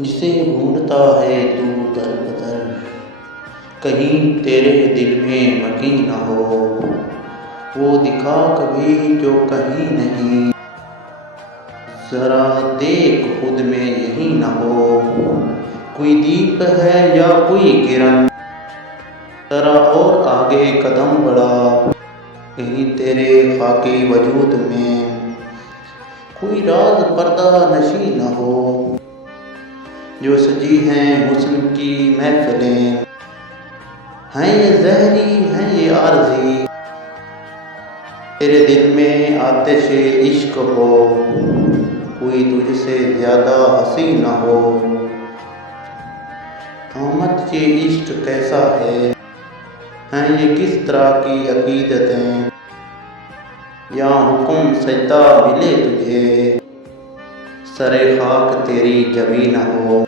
जिसे ढूंढता है तू दर बदर, कहीं तेरे दिल में मकीन न हो। वो दिखा कभी जो कहीं नहीं, जरा देख खुद में यही न हो। कोई दीप है या कोई किरण, जरा और आगे कदम बढ़ा। कहीं तेरे खाके वजूद में कोई राज पर्दा नशी न हो। जो सजी हैं हुस्न की महफिलें, हैं ये जहरी हैं ये आरज़ी। तेरे दिल में आतिश इश्क हो, कोई तुझसे ज़्यादा हंसी न हो। आमद ये इश्क कैसा है, हैं ये किस तरह की अकीदतें। या हुक्म सजदा मिले तुझे, सरे खाक तेरी जबी न हो।